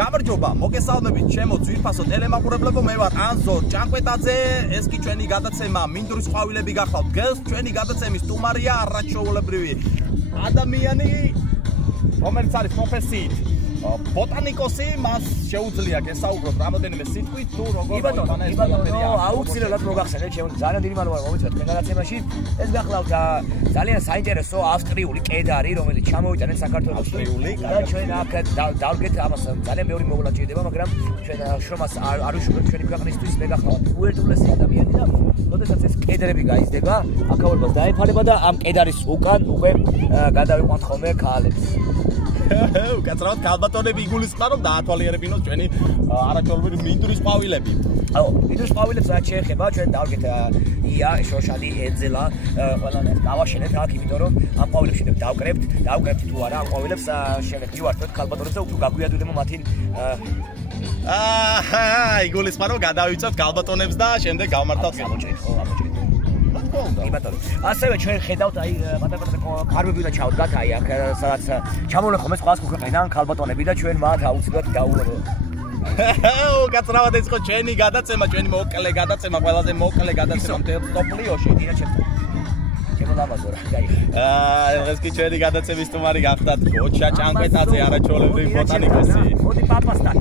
გამარჯობა, მოგესალმებით ჩემო ძვირფასო ტელემაყურებლებო, მე ვარ ანზო ჭანკვეტაძე, ეს კი ჩვენი გადაცემა მინდვრის ყვავილები გახავთ. დღეს ჩვენი გადაცემის სტუმარია არაჩვეულებრივი ადამიანი, რომელიც არის პროფესიით ბოტანიკოსი, მას შეუძლია გესაუბროთ რამოდენიმე სიტყვით თუ როგორ აუცილებლად მოგახსენეთ, ჩემო ძალიან დიდი მადლობა მომიწვევთ თქვენ გადაცემაში. ეს გახლავთ ძალიან საინტერესო ავსტრიული კედარი, რომელიც ჩამოვიტანეთ საქართველოს. ავსტრიული, და ჩვენ აქ დავდგეთ ამას ძალიან მეორე მოგლა ჭირდება, მაგრამ ჩვენ შრომას არ ვიშურებთ ჩვენი ქვეყნისთვის. მე გახლავთ უერთულესი ადამიანი და როდესაც ეს კედრები გაიზრდება, აქაურობას დაეფარება და ამ კედარის უკან უკვე გადავიყვანთ ხოლმე ქალებს. უკაცრავად ქალბატონები იგულისხმენ რომ დაათვალიერებინოს ჩვენი არაჩვეულებრივი მინდვრის ყვავილები. მინდვრის ყვავილებს რაც შეეხება, ჩვენ დავდგეთ ია, შოშანი, ეძელა, ყველანაირ დავაშენეთ აქ, იმიტომ რომ ამ ყვავილებს შემდეგ დავკრებთ თუ არა ამ ყვავილებს შემდეგ მივართოთ ქალბატონებს და უფრო გაგვიადვილებო მათი იგულისხმენ რომ გადავიწევთ ქალბატონებს და შემდეგ გავმართავთ გამოჭრით. ასევე ჩვენ ხედავთ აი პატარ-პატარა ქარვები და ჩავდგათ აი აქ სადაც ჩამოვლენ ხოლმე სხვა ქვეყნიდან ქალბატონები და ჩვენ მათ აუცილებლად დაუვლებოთ. უკაცრავად ეს ხო ჩვენი გადაცემა, ჩვენი მოკლე გადაცემა, ყველაზე მოკლე გადაცემა მთელ სოფლიოში. დინა ჩემო ლამაზო რა, გაი. ეს კი ჩვენი გადაცემის სტუმარი გახდათ გოჩა ჭანკვეტაძე, არაჩვეულებრივი ბოტანიკოსი. მოდი პაპასთან.